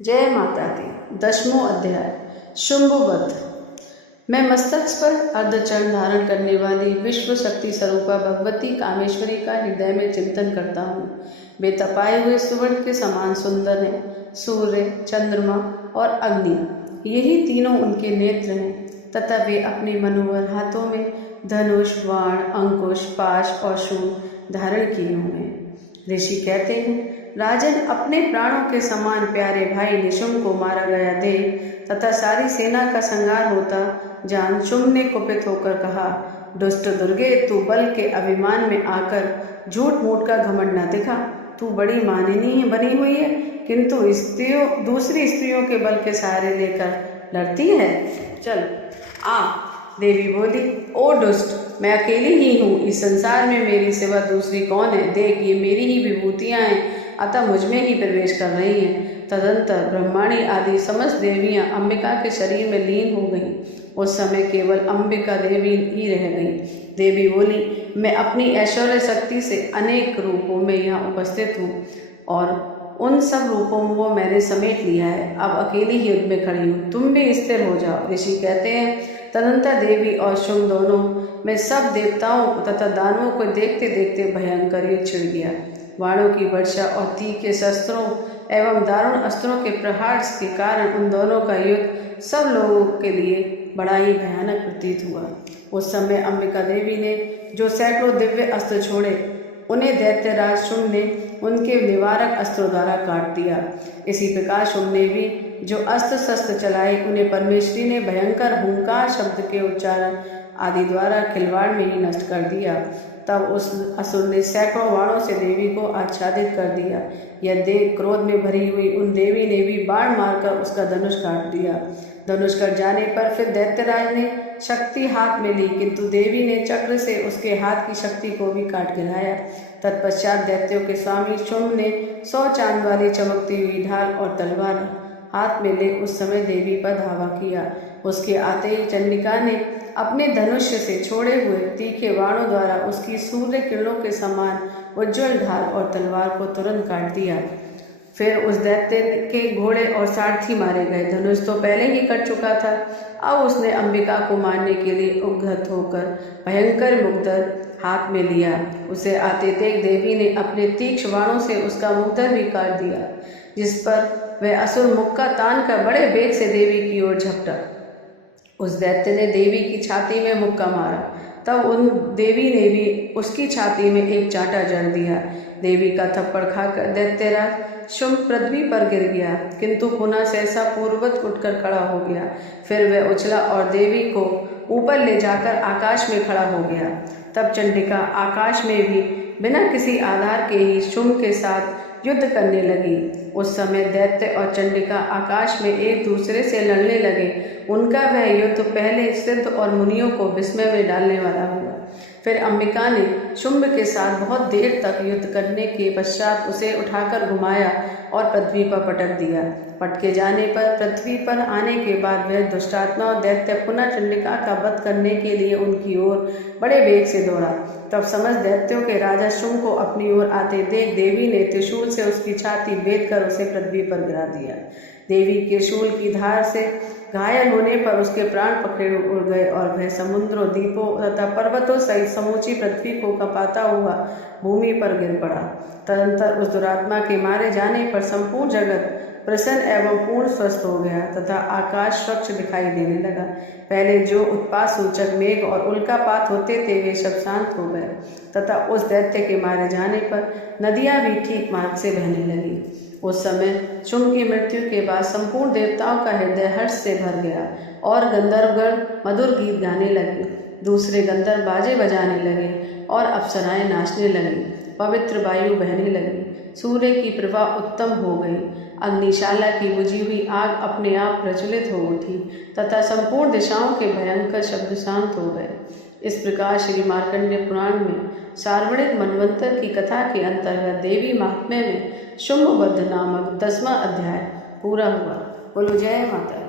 जय माता दी। 10वां अध्याय शुंभवध। मैं मस्तक पर अर्धचरण धारण करने वाली विश्व शक्ति स्वरूपा भगवती कामेश्वरी का हृदय में चिंतन करता हूँ। वे तपाए हुए सुवर्ण के समान सुंदर हैं। सूर्य, चंद्रमा और अग्नि, यही तीनों उनके नेत्र हैं तथा वे अपने मनोहर हाथों में धनुष, बाण, अंकुश, पाश और शूल धारण किए हुए हैं। ऋषि कहते हैं, राजन, अपने प्राणों के समान प्यारे भाई निशुंभ को मारा गया देख तथा सारी सेना का संहार होता जान शुंभ ने कुपित होकर कहा, दुष्ट दुर्गे, तू बल के अभिमान में आकर झूठ मूठ का घमंड न दिखा। तू बड़ी माननीय बनी हुई है, किंतु दूसरी स्त्रियों के बल के सहारे लेकर लड़ती है। चल आ। देवी बोली, ओ दुष्ट, मैं अकेली ही हूँ, इस संसार में मेरी सिवा दूसरी कौन है। देख, ये मेरी ही विभूतियाँ हैं, अतः मुझमें ही प्रवेश कर रही हैं। तदंतर ब्रह्माणी आदि समस्त देवियाँ अंबिका के शरीर में लीन हो गईं। उस समय केवल अंबिका देवी ही रह गई। देवी बोली, मैं अपनी ऐश्वर्य शक्ति से अनेक रूपों में यहाँ उपस्थित हूँ और उन सब रूपों को मैंने समेट लिया है। अब अकेली ही युद्ध में खड़ी हूँ, तुम भी स्थिर हो जाओ। ऋषि कहते हैं, तदंतर देवी और शुंभ दोनों में सब देवताओं तथा दानवों को देखते देखते भयंकर युद्ध छिड़ गया। बाणों की वर्षा और तीखे शस्त्रों एवं दारुण अस्त्रों के प्रहार के कारण उन दोनों का युद्ध सब लोगों के लिए बड़ा ही भयानक प्रतीत हुआ। उस समय अंबिका देवी ने जो सैकड़ों दिव्य अस्त्र छोड़े, उन्हें दैत्यराज शुंभ ने उनके निवारक अस्त्रों द्वारा काट दिया। इसी प्रकार शुंभ ने भी जो अस्त्र शस्त्र चलाए, उन्हें परमेश्वरी ने भयंकर हुंकार शब्द के उच्चारण आदि द्वारा खिलवाड़ में ही नष्ट कर दिया। तब उस असुर ने सैकड़ों बाणों से देवी को आच्छादित कर दिया। यह देख क्रोध में भरी हुई उन देवी ने भी बाण मारकर उसका धनुष काट दिया। धनुष कट जाने पर फिर दैत्यराज ने शक्ति हाथ में ली, किंतु देवी ने चक्र से उसके हाथ की शक्ति को भी काट गिराया। तत्पश्चात दैत्यों के स्वामी शुंभ ने 100 चांद वाली चमकती हुई ढाल और तलवार हाथ में ले उस समय देवी पर धावा किया। उसके आते ही चंडिका ने अपने धनुष्य से छोड़े हुए तीखे बाणों द्वारा उसकी सूर्य किरणों के समान उज्ज्वल ढाल और तलवार को तुरंत काट दिया। फिर उस दैत्य के घोड़े और सारथी मारे गए। धनुष तो पहले ही कट चुका था। अब उसने अंबिका को मारने के लिए उद्यत होकर भयंकर मुग्धर हाथ में लिया। उसे आते देख देवी ने अपने तीक्ष्ण बाणों से उसका मुग्धर भी काट दिया, जिस पर वह असुर मुक्का तान कर बड़े वेग से देवी की ओर झपटा। उस दैत्य ने देवी की छाती में मुक्का मारा, तब उन देवी ने भी उसकी छाती में एक चांटा जड़ दिया। देवी का थप्पड़ खाकर दैत्यराज शुंभ पृथ्वी पर गिर गया, किंतु पुनः सहसा पूर्ववत उठकर खड़ा हो गया। फिर वह उछला और देवी को ऊपर ले जाकर आकाश में खड़ा हो गया। तब चंडिका आकाश में भी बिना किसी आधार के ही शुंभ के साथ युद्ध करने लगी। उस समय दैत्य और चंडिका आकाश में एक दूसरे से लड़ने लगे। उनका वह युद्ध पहले सिद्ध और मुनियों को विस्मय में डालने वाला हुआ। फिर अंबिका ने शुंभ के साथ बहुत देर तक युद्ध करने के पश्चात उसे उठाकर घुमाया और पृथ्वी पर पटक दिया। पटके जाने पर पृथ्वी पर आने के बाद वह दुष्टात्मा और दैत्य पुनः चंडिका का वध करने के लिए उनकी ओर बड़े वेग से दौड़ा। तब समस्त दैत्यों के राजा शुंभ को अपनी ओर आते देख देवी ने त्रिशूल से उसकी छाती भेद कर उसे पृथ्वी पर गिरा दिया। देवी के शूल की धार से घायल होने पर उसके प्राण पकड़े उड़ गए और वह समुद्रों, द्वीपों तथा पर्वतों सहित समूची पृथ्वी को कपाता हुआ भूमि पर गिर पड़ा। तदंतर उस दुरात्मा के मारे जाने पर संपूर्ण जगत प्रसन्न एवं पूर्ण स्वस्थ हो गया तथा आकाश स्वच्छ दिखाई देने लगा। पहले जो उत्पात सूचक मेघ और उल्कापात होते थे, वे सब शांत हो गए तथा उस दैत्य के मारे जाने पर नदियां भी ठीक मार्ग से बहने लगी। उस समय शुंभ की मृत्यु के बाद संपूर्ण देवताओं का हृदय हर्ष से भर गया और गंधर्वगण मधुर गीत गाने लगे। दूसरे गंधर्व बाजे बजाने लगे और अप्सराएं नाचने लगीं। पवित्र वायु बहने लगी। सूर्य की प्रभा उत्तम हो गई। अग्निशाला की बुझी हुई आग अपने आप प्रज्वलित हो उठी तथा संपूर्ण दिशाओं के भयंकर शब्द शांत हो गए। इस प्रकार श्री मार्कंडेय पुराण में सार्वणिक मनवंतर की कथा के अंतर्गत देवी महात्म्य में शुंभवध नामक 10वां अध्याय पूरा हुआ। बोलो जय माता।